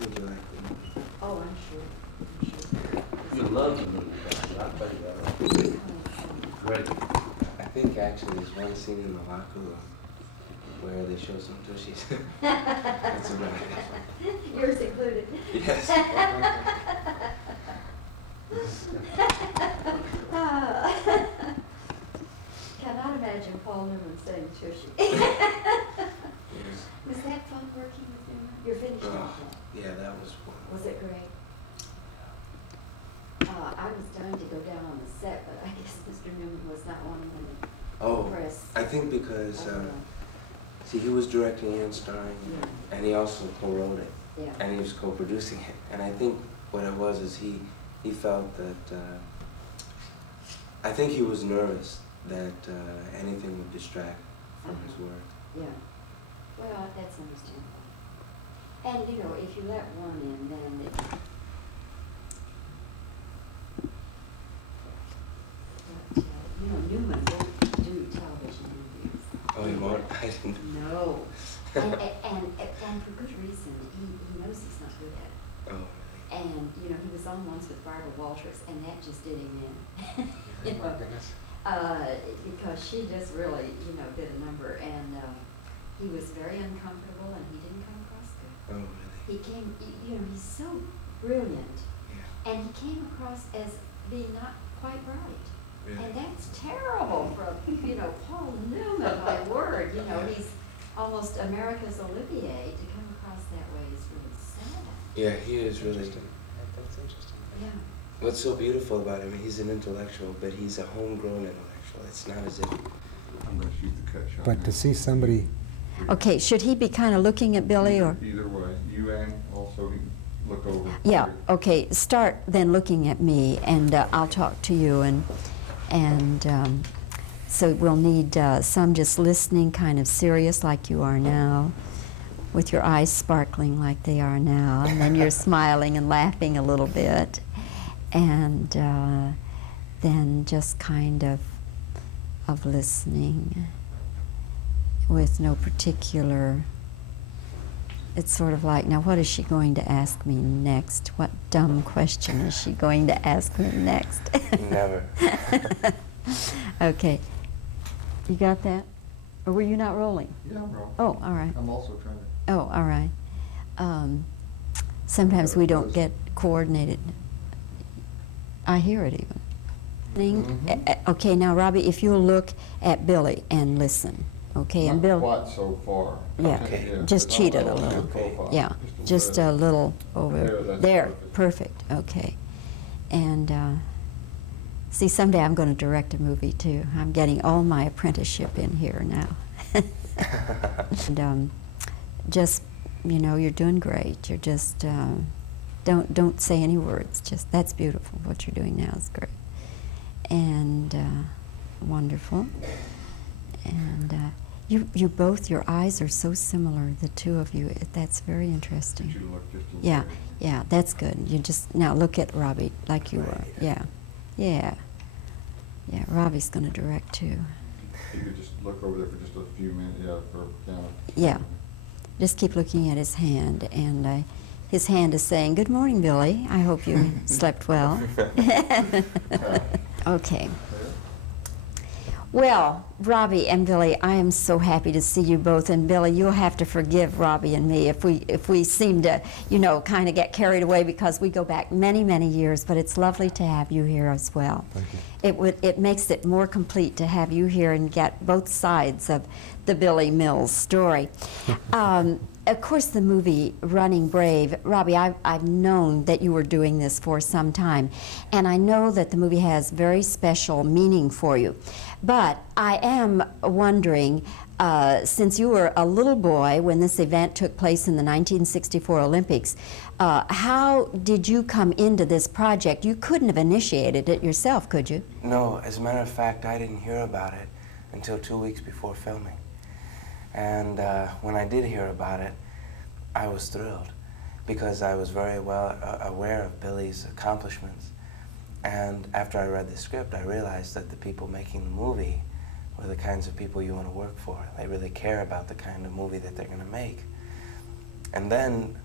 think you like the movie. Oh, I'm sure. You love the movie, I'll tell you that. Great. I think actually there's one scene in the locker room where they show some tushies. That's about it. Yours included. Yes. Cannot imagine Paul Newman saying tushy. Was that fun working with him? You're finished off now. Yeah, that was fun. Was it great? I was dying to go down on the set, but I guess Mr. Newman was not wanting him to press. I think because, see, he was directing and starring, and he also co-wrote it, and he was co-producing it. And I think what it was is he felt that, I think he was nervous that anything would distract from his work. Yeah. Well, that's understandable. And, you know, if you let one in, then it... But, you know, Newman won't do television interviews. Oh, he won't? I didn't. No. and for good reason. He knows he's not good at it. Oh, really? And, you know, he was on once with Barbara Walters, and that just did him in. You know, Oh, my goodness. because she just really, you know, did a number, and he was very uncomfortable, and he didn't come across good. Oh, really? He came, you know, he's so brilliant, Yeah. and he came across as being not quite right. Really? And that's terrible for, you know, Paul Newman, my word. You know, he's almost America's Olivier. To come across that way is really sad. Yeah, he is really. That's interesting. Yeah. What's so beautiful about him, he's an intellectual, but he's a homegrown intellectual. It's not as if... I'm going to shoot the cut shot. But to see somebody, Okay, should he be kind of looking at Billy, or? Either way, you and also look over. Yeah, here. okay, start then looking at me, and I'll talk to you, and so we'll need some just listening, kind of serious like you are now, with your eyes sparkling like they are now, and then you're smiling and laughing a little bit, and then just kind of listening with no particular... It's sort of like, now what is she going to ask me next? What dumb question is she going to ask me next? Never. Okay. You got that? Or were you not rolling? Yeah, I'm wrong. Oh, all right. I'm also trying to. Oh, all right. Sometimes we don't get coordinated. I hear it even. Okay, now, Robbie, if you'll look at Billy and listen. Okay, and Bill. Not quite so far. Yeah, just but cheat I'll- it a I'll little. get profile. Yeah, just a little over That's there. Perfect. Okay, and see, someday I'm going to direct a movie too. I'm getting all my apprenticeship in here now. And just, you know, you're doing great. You're just don't say any words. Just that's beautiful. What you're doing now is great and wonderful. And you both, your eyes are so similar, the two of you. That's very interesting. Did you look just a little Yeah, bit? yeah, that's good. You just, now look at Robbie like you were. Yeah, yeah. Yeah, Robbie's going to direct too. You could just look over there for just a few minutes, Yeah, just keep looking at his hand, and his hand is saying, "Good morning, Billy. I hope you slept well." Okay. Well, Robbie and Billy, I am so happy to see you both. And Billy, you'll have to forgive Robbie and me if we seem to, you know, kind of get carried away, because we go back many, many years. But it's lovely to have you here as well. thank you. It makes it more complete to have you here and get both sides of the Billy Mills story. Of course, the movie Running Brave, Robbie, I've known that you were doing this for some time, and I know that the movie has very special meaning for you. But I am wondering, since you were a little boy when this event took place in the 1964 Olympics, how did you come into this project? You couldn't have initiated it yourself, could you? No, as a matter of fact, I didn't hear about it until 2 weeks before filming. And when I did hear about it, I was thrilled, because I was very well aware of Billy's accomplishments. And after I read the script, I realized that the people making the movie were the kinds of people you want to work for. They really care about the kind of movie that they're going to make. And then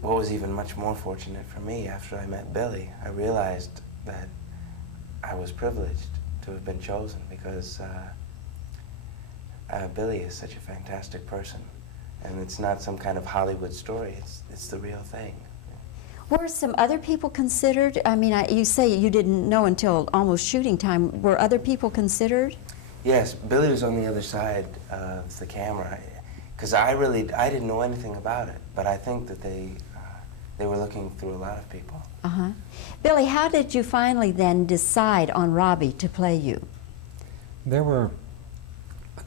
what was even much more fortunate for me, after I met Billy, I realized that I was privileged to have been chosen, because Billy is such a fantastic person, and it's not some kind of Hollywood story. It's the real thing. Were some other people considered? I mean, you say you didn't know until almost shooting time. Were other people considered? Yes, Billy was on the other side of the camera, because I didn't know anything about it, but I think that they were looking through a lot of people. Uh-huh. Billy, how did you finally then decide on Robbie to play you? There were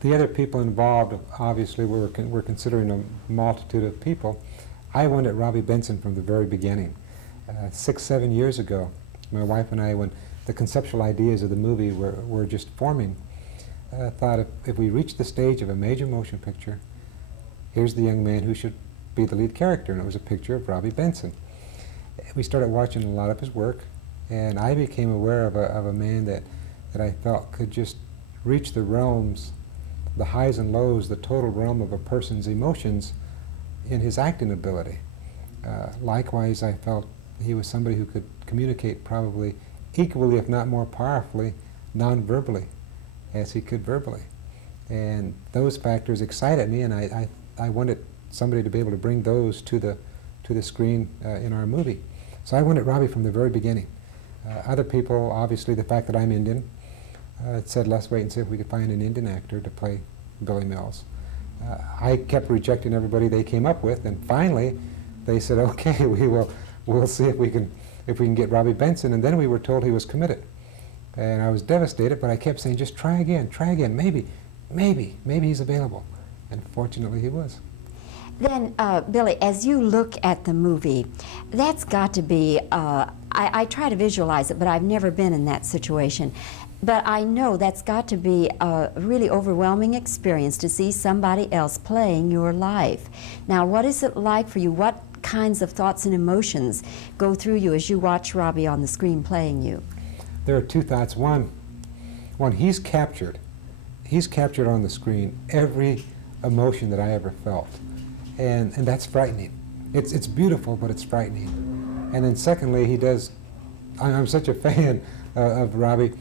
the other people involved. Obviously, were considering a multitude of people. I wanted Robbie Benson from the very beginning. 6, 7 years ago, my wife and I, when the conceptual ideas of the movie were just forming, thought if we reached the stage of a major motion picture, here's the young man who should be the lead character, and it was a picture of Robbie Benson. We started watching a lot of his work, and I became aware of a man that I felt could just reach the realms, the highs and lows, the total realm of a person's emotions in his acting ability. Likewise, I felt he was somebody who could communicate probably equally, if not more powerfully, non-verbally as he could verbally. And those factors excited me, and I wanted somebody to be able to bring those to the screen in our movie. So I wanted Robbie from the very beginning. Other people, obviously the fact that I'm Indian, said let's wait and see if we could find an Indian actor to play Billy Mills. I kept rejecting everybody they came up with, and finally they said, okay, we'll see if we can get Robbie Benson, and then we were told he was committed. And I was devastated, but I kept saying, just try again, maybe he's available. And fortunately he was. Then, Billy, as you look at the movie, that's got to be, I try to visualize it, but I've never been in that situation. But I know that's got to be a really overwhelming experience to see somebody else playing your life. Now, what is it like for you? What kinds of thoughts and emotions go through you as you watch Robbie on the screen playing you? There are two thoughts. One, he's captured on the screen every emotion that I ever felt. And that's frightening. It's beautiful, but it's frightening. And then secondly, he does, I'm such a fan of Robbie.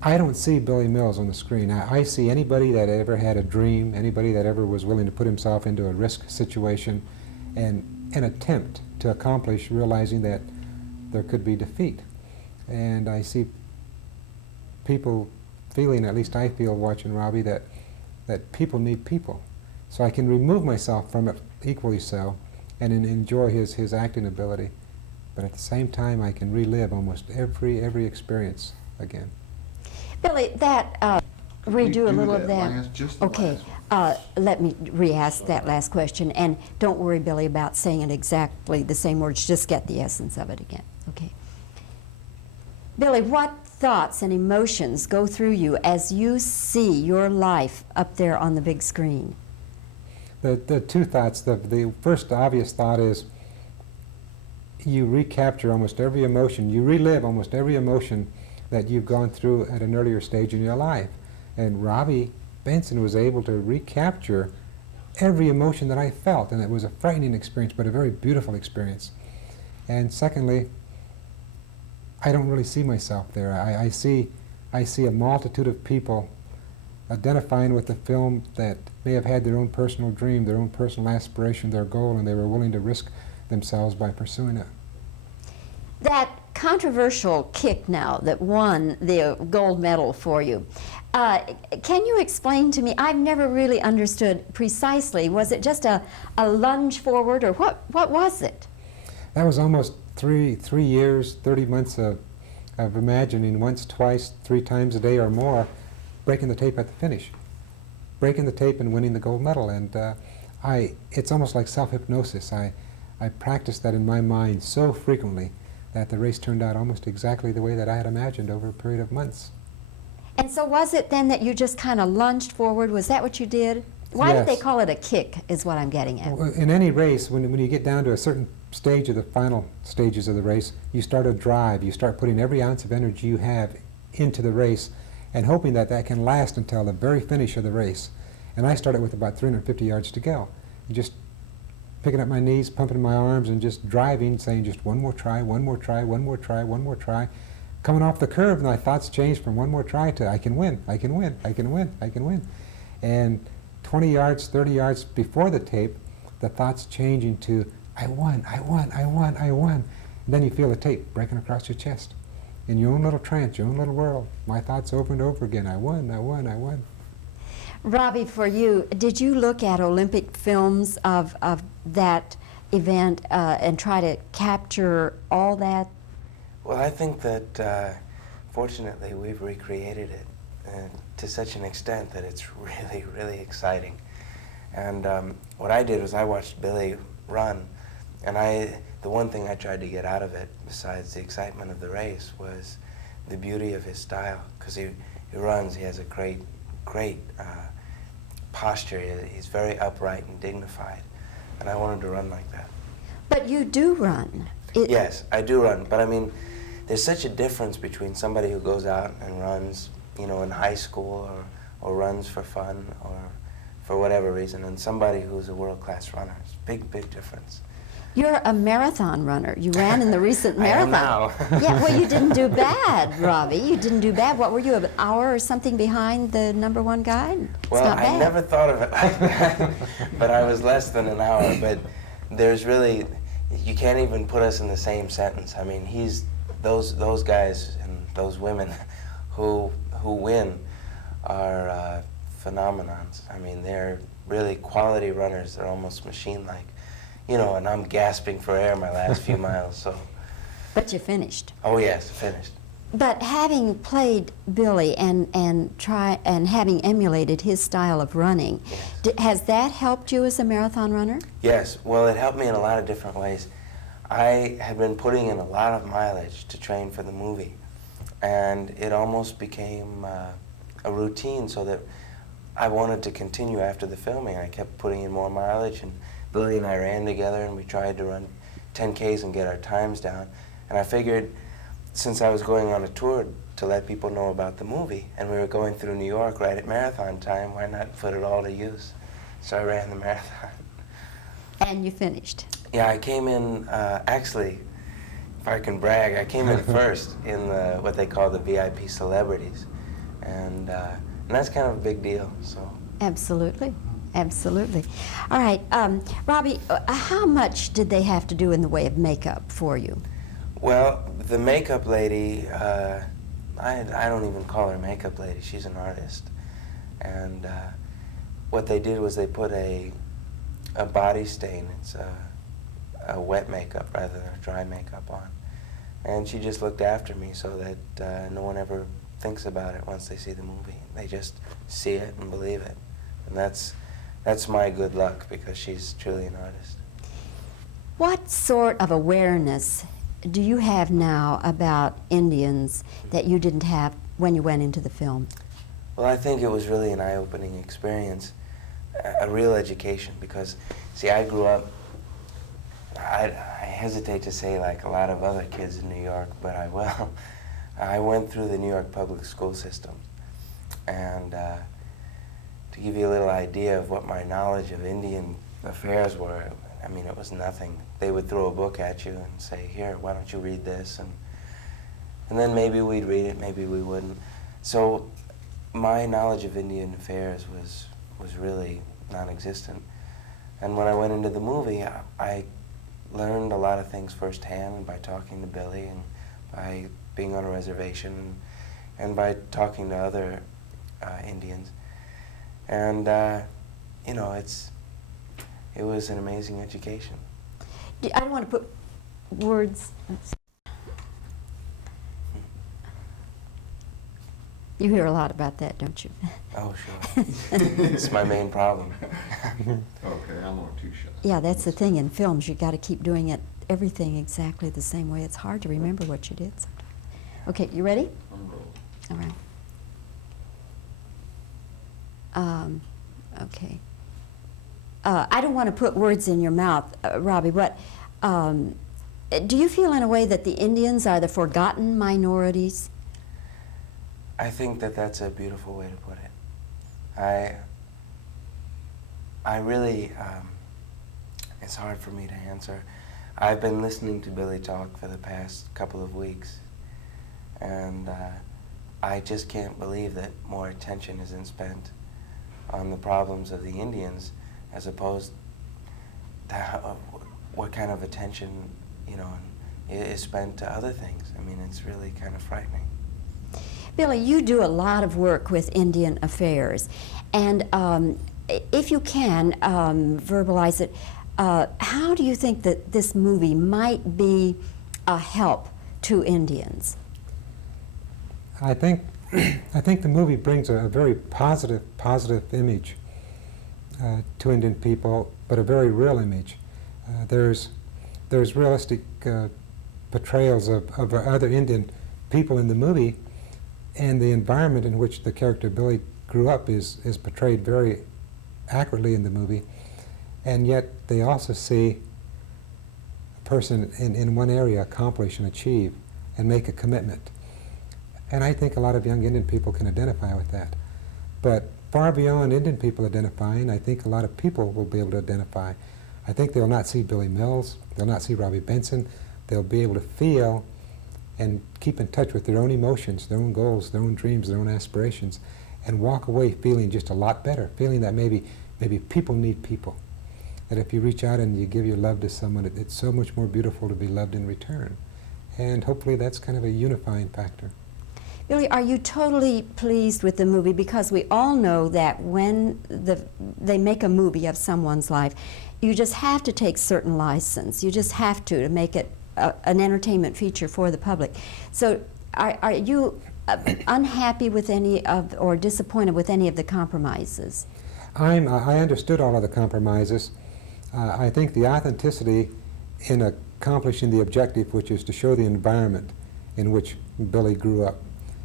I don't see Billy Mills on the screen. I see anybody that ever had a dream, anybody that ever was willing to put himself into a risk situation and an attempt to accomplish, realizing that there could be defeat. And I see people feeling, at least I feel watching Robbie, that people need people. So I can remove myself from it equally so and enjoy his acting ability. But at the same time, I can relive almost every experience again. Billy, that, redo a little of that. Okay, let me re-ask that last question. And don't worry, Billy, about saying it exactly the same words. Just get the essence of it again. Okay. Billy, what thoughts and emotions go through you as you see your life up there on the big screen? The two thoughts. The first obvious thought is you recapture almost every emotion. You relive almost every emotion that you've gone through at an earlier stage in your life. And Robbie Benson was able to recapture every emotion that I felt, and it was a frightening experience, but a very beautiful experience. And secondly, I don't really see myself there. I see a multitude of people identifying with the film that may have had their own personal dream, their own personal aspiration, their goal, and they were willing to risk themselves by pursuing it. That controversial kick now that won the gold medal for you, can you explain to me? I've never really understood precisely. Was it just a lunge forward, or what was it? That was almost three years, 30 months of imagining once, twice, 3 times a day or more, breaking the tape at the finish, breaking the tape and winning the gold medal. And it's almost like self-hypnosis. I practiced that in my mind so frequently that the race turned out almost exactly the way that I had imagined over a period of months. And so was it then that you just kind of lunged forward? Was that what you did? Why Yes. did they call it a kick, is what I'm getting at. Well, in any race, when you get down to a certain stage of the final stages of the race, you start a drive. You start putting every ounce of energy you have into the race and hoping that that can last until the very finish of the race. And I started with about 350 yards to go. You just picking up my knees, pumping my arms, and just driving, saying just one more try, one more try, one more try, one more try. Coming off the curve, my thoughts changed from one more try to I can win, I can win, I can win, I can win. And 20 yards, 30 yards before the tape, the thoughts changing to I won, I won, I won, I won. And then you feel the tape breaking across your chest. In your own little trance, your own little world. My thoughts over and over again, I won, I won, I won. Robbie, for you, did you look at Olympic films of that event and try to capture all that? Well, I think that fortunately we've recreated it to such an extent that it's really, really exciting. And what I did was I watched Billy run, and the one thing I tried to get out of it, besides the excitement of the race, was the beauty of his style. Because he runs, he has a great posture. He's very upright and dignified, and I wanted to run like that. But you do run. Yes, I do run, but I mean, there's such a difference between somebody who goes out and runs, you know, in high school or runs for fun or for whatever reason, and somebody who's a world-class runner. It's a big, big difference. You're a marathon runner. You ran in the recent marathon. I am now. Yeah, well, you didn't do bad, Robbie. You didn't do bad. What were you, an hour or something behind the #1 guy? It's Well, not bad. I never thought of it like that, but I was less than an hour. But there's really, you can't even put us in the same sentence. I mean, those guys and those women who win are phenomenons. I mean, they're really quality runners. They're almost machine-like. You know, and I'm gasping for air my last few miles, so. But you finished. Oh yes, finished. But having played Billy and having emulated his style of running, Yes. has that helped you as a marathon runner? Yes, well, it helped me in a lot of different ways. I had been putting in a lot of mileage to train for the movie, and it almost became a routine, so that I wanted to continue after the filming. I kept putting in more mileage, and Billy and I ran together, and we tried to run 10Ks and get our times down. And I figured, since I was going on a tour to let people know about the movie, and we were going through New York right at marathon time, why not put it all to use? So I ran the marathon. And you finished. Yeah, I came in, actually, if I can brag, I came in first in what they call the VIP celebrities. And that's kind of a big deal, so. Absolutely. Absolutely. All right, Robbie, how much did they have to do in the way of makeup for you? Well, the makeup lady, I don't even call her makeup lady, she's an artist. And what they did was they put a body stain, it's a wet makeup rather than a dry makeup on. And she just looked after me so that no one ever thinks about it once they see the movie. They just see it and believe it. And that's my good luck, because she's truly an artist. What sort of awareness do you have now about Indians that you didn't have when you went into the film? Well, I think it was really an eye-opening experience, a real education, because, see, I grew up, I hesitate to say like a lot of other kids in New York, but I will. I went through the New York public school system, and to give you a little idea of what my knowledge of Indian affairs were, I mean, it was nothing. They would throw a book at you and say, here, why don't you read this? And then maybe we'd read it, maybe we wouldn't. So my knowledge of Indian affairs was really non-existent. And when I went into the movie, I learned a lot of things firsthand by talking to Billy and by being on a reservation and by talking to other Indians. And, you know, it was an amazing education. I don't want to put words. You hear a lot about that, don't you? Oh, sure. It's my main problem. Okay, I'm on 2 shots. Yeah, that's the thing in films. You got to keep doing everything exactly the same way. It's hard to remember what you did sometimes. Okay, you ready? I'm rolling. All right. Okay. I don't want to put words in your mouth, Robbie, but do you feel in a way that the Indians are the forgotten minorities? I think that that's a beautiful way to put it. I really, It's hard for me to answer. I've been listening to Billy talk for the past couple of weeks, and I just can't believe that more attention isn't spent on the problems of the Indians as opposed to what kind of attention, is spent to other things. I mean, it's really kind of frightening. Billy, you do a lot of work with Indian affairs, and if you can verbalize it, how do you think that this movie might be a help to Indians? I think the movie brings a very positive image to Indian people, but a very real image. There's realistic portrayals of other Indian people in the movie, and the environment in which the character Billy grew up is portrayed very accurately in the movie, and yet they also see a person in one area accomplish and achieve and make a commitment. And I think a lot of young Indian people can identify with that. But far beyond Indian people identifying, I think a lot of people will be able to identify. I think they'll not see Billy Mills, they'll not see Robbie Benson, they'll be able to feel and keep in touch with their own emotions, their own goals, their own dreams, their own aspirations, and walk away feeling just a lot better, feeling that maybe people need people. That if you reach out and you give your love to someone, it's so much more beautiful to be loved in return. And hopefully that's kind of a unifying factor. Billy, are you totally pleased with the movie? Because we all know that when they make a movie of someone's life, you just have to take certain license. You just have to make it an entertainment feature for the public. So are you unhappy with any of, or disappointed with any of the compromises? I understood all of the compromises. I think the authenticity in accomplishing the objective, which is to show the environment in which Billy grew up,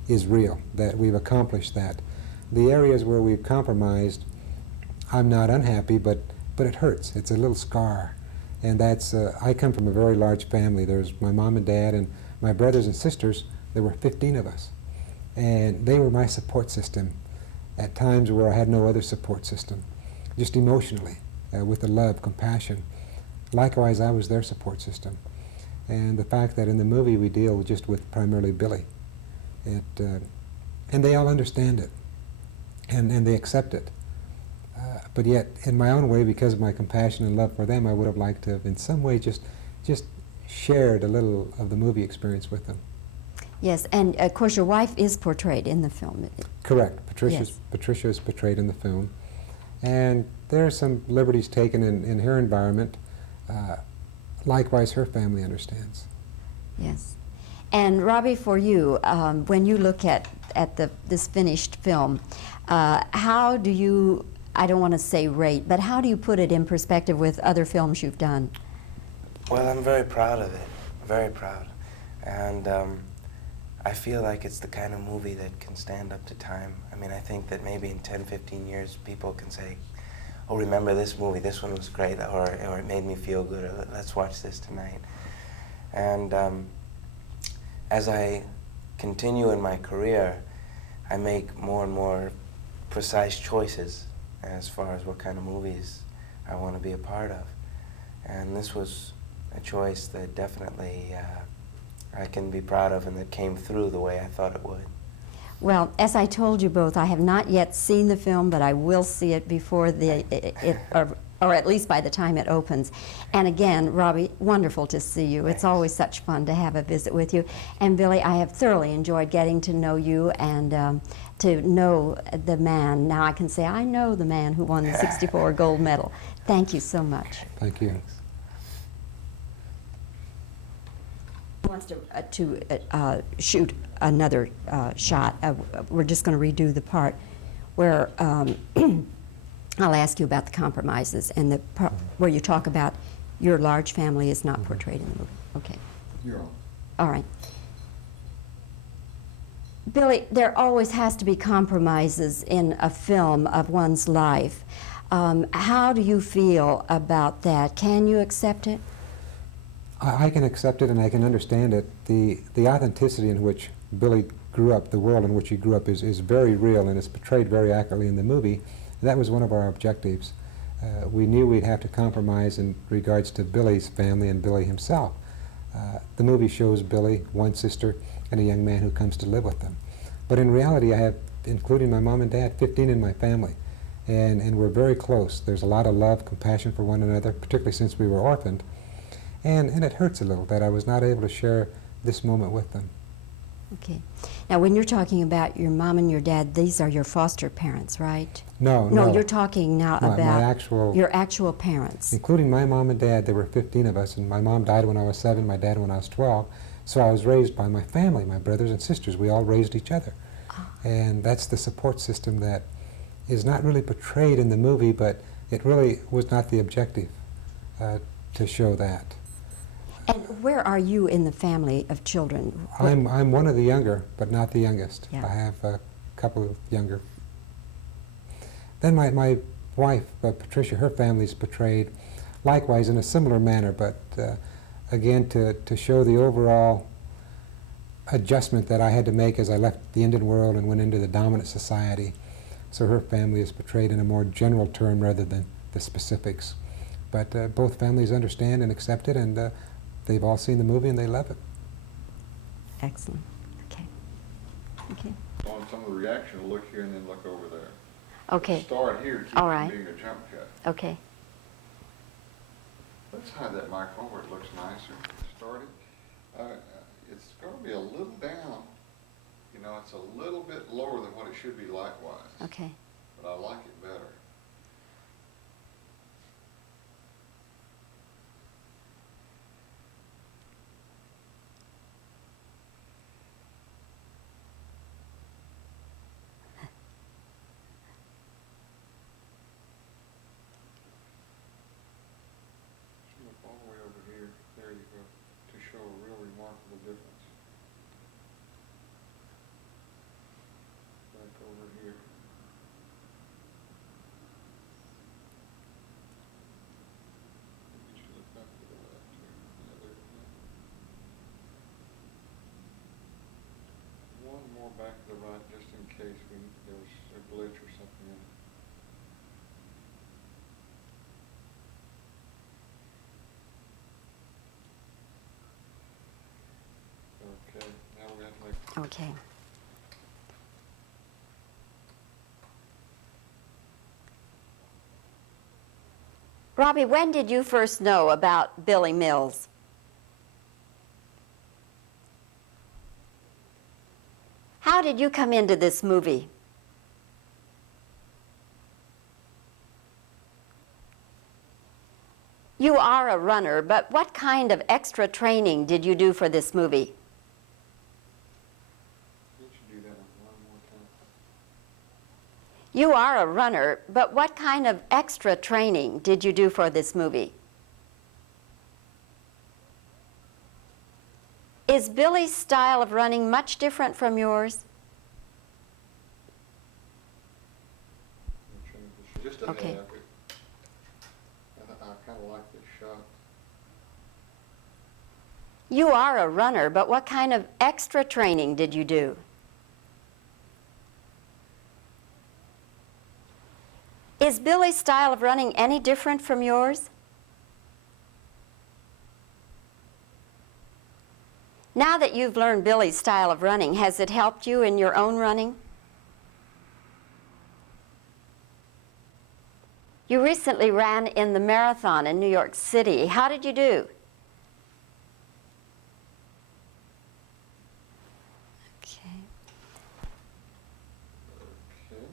is real, that we've accomplished that. The areas where we've compromised, I'm not unhappy, but it hurts. It's a little scar. And that's, I come from a very large family. There's my mom and dad and my brothers and sisters. There were 15 of us. And they were my support system at times where I had no other support system, just emotionally, with the love, compassion. Likewise, I was their support system. And the fact that in the movie we deal just with primarily Billy, and they all understand it, and they accept it. But yet, in my own way, because of my compassion and love for them, I would have liked to have, in some way, just shared a little of the movie experience with them. Yes, and of course your wife is portrayed in the film. Correct. Yes. Patricia is portrayed in the film. And there are some liberties taken in her environment. Likewise, her family understands. Yes. And Robbie, for you, when you look at this finished film, how do you, I don't want to say rate, but how do you put it in perspective with other films you've done? Well, I'm very proud of it, very proud. And I feel like it's the kind of movie that can stand up to time. I mean, I think that maybe in 10, 15 years, people can say, oh, remember this movie, this one was great, or it made me feel good, or let's watch this tonight. And as I continue in my career, I make more and more precise choices as far as what kind of movies I want to be a part of. And this was a choice that definitely I can be proud of, and that came through the way I thought it would. Well, as I told you both, I have not yet seen the film, but I will see it before or at least by the time it opens. And again, Robbie, wonderful to see you. It's always such fun to have a visit with you. And Billy, I have thoroughly enjoyed getting to know you and to know the man. Now I can say I know the man who won the '64 gold medal. Thank you so much. Thank you. Wants to shoot another shot. We're just going to redo the part where I'll ask you about the compromises and the part where you talk about your large family is not portrayed in the movie. Okay. You're on. All right. Billy, there always has to be compromises in a film of one's life. How do you feel about that? Can you accept it? I can accept it and I can understand it. The authenticity in which Billy grew up, the world in which he grew up, is very real and it's portrayed very accurately in the movie. That was one of our objectives. we knew we'd have to compromise in regards to Billy's family and Billy himself. The movie shows Billy, one sister, and a young man who comes to live with them. But in reality, I have, including my mom and dad, 15 in my family. And we're very close. There's a lot of love, compassion for one another, particularly since we were orphaned. And it hurts a little that I was not able to share this moment with them. Okay. Now, when you're talking about your mom and your dad, these are your foster parents, right? No, No, no. you're talking now My about actual, your actual parents. including my mom and dad, there were 15 of us, and my mom died when I was 7, my dad when I was 12. So I was raised by my family, my brothers and sisters. We all raised each other. And that's the support system that is not really portrayed in the movie, but it really was not the objective to show that. And where are you in the family of children? I'm one of the younger, but not the youngest. Yeah. I have a couple of younger. Then my wife, Patricia, her family's portrayed likewise in a similar manner, but again, to show the overall adjustment that I had to make as I left the Indian world and went into the dominant society. So her family is portrayed in a more general term rather than the specifics. But both families understand and accept it, and they've all seen the movie and they love it. Excellent. Okay. Okay. On some of the reaction, look here and then look over there. Okay. Start here to keep All from right. being a jump cut. Okay. Let's hide that microphone where it looks nicer. Start it. It's going to be a little down. You know, it's a little bit lower than what it should be likewise. Okay. But I like it better. Look all the way over here. There you go. To show a real remarkable difference. Back over here. Get you to look back to the left here. Yeah, there you go. One more back to the right, just in case there was a glitch or something in it. Okay, now we have to make Okay. Robbie, when did you first know about Billy Mills? How did you come into this movie? You are a runner, but what kind of extra training did you do for this movie? Did you do that one more time? You are a runner, but what kind of extra training did you do for this movie? Is Billy's style of running much different from yours? We'll change this just a Okay. hair. I kind of like this shot. You are a runner, but what kind of extra training did you do? Is Billy's style of running any different from yours? Now that you've learned Billy's style of running, has it helped you in your own running? You recently ran in the marathon in New York City. How did you do? Okay. Okay.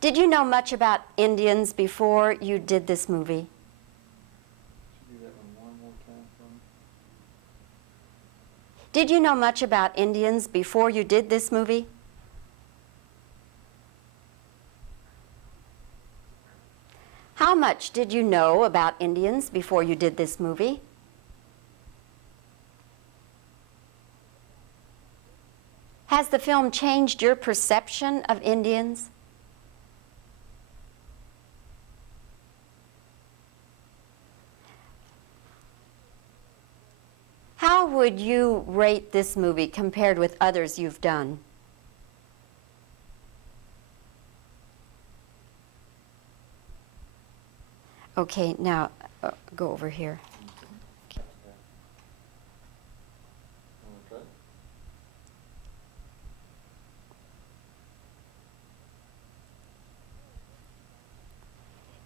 Did you know much about Indians before you did this movie? Should do that one more time for me. Did you know much about Indians before you did this movie? How much did you know about Indians before you did this movie? Has the film changed your perception of Indians? How would you rate this movie compared with others you've done? Okay, now go over here. Okay.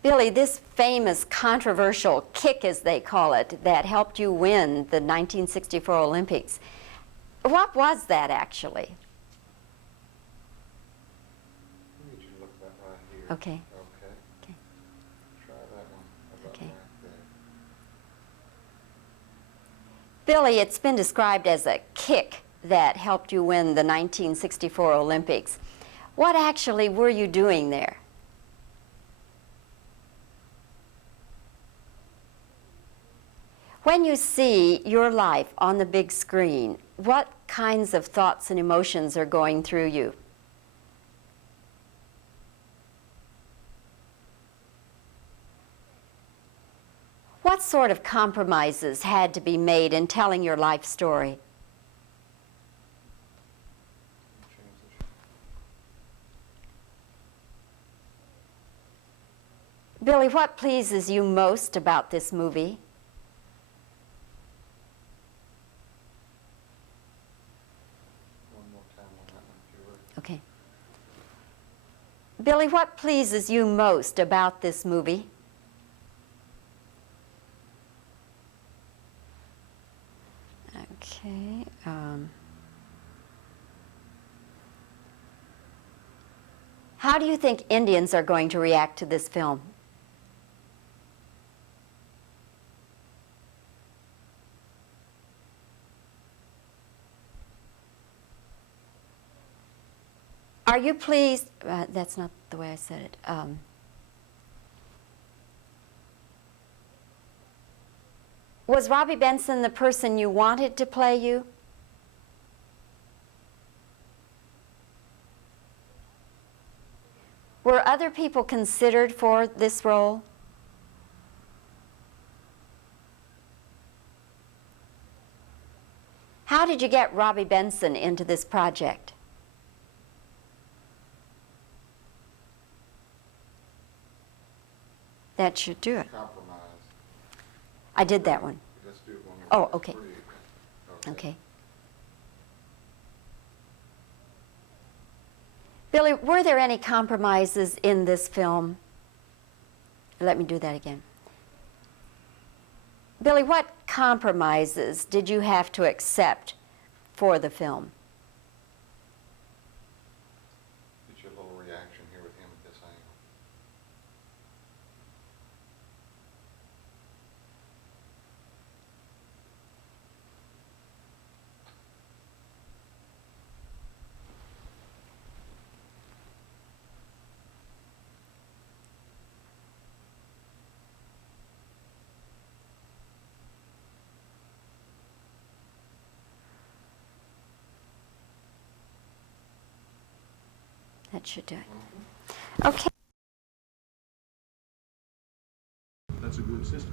Billy, this famous controversial kick, as they call it, that helped you win the 1964 Olympics, what was that actually? Did you look that right here? Okay. Okay. Okay. Try that one. About Okay. right there. Billy, it's been described as a kick that helped you win the 1964 Olympics. What actually were you doing there? When you see your life on the big screen, what kinds of thoughts and emotions are going through you? What sort of compromises had to be made in telling your life story? Change this. Billy, what pleases you most about this movie? One more time on that one, if you would. Okay. Billy, what pleases you most about this movie? Okay. How do you think Indians are going to react to this film? Are you pleased? That's not the way I said it. Was Robbie Benson the person you wanted to play you? Were other people considered for this role? How did you get Robbie Benson into this project? That should do it. Compromise. I did that one. Let's do it one more. Oh, time. okay. Three. Okay. Billy, were there any compromises in this film? Let me do that again. Billy, what compromises did you have to accept for the film? Get your little reaction here with him at this angle. That should do it. Okay. That's a good system.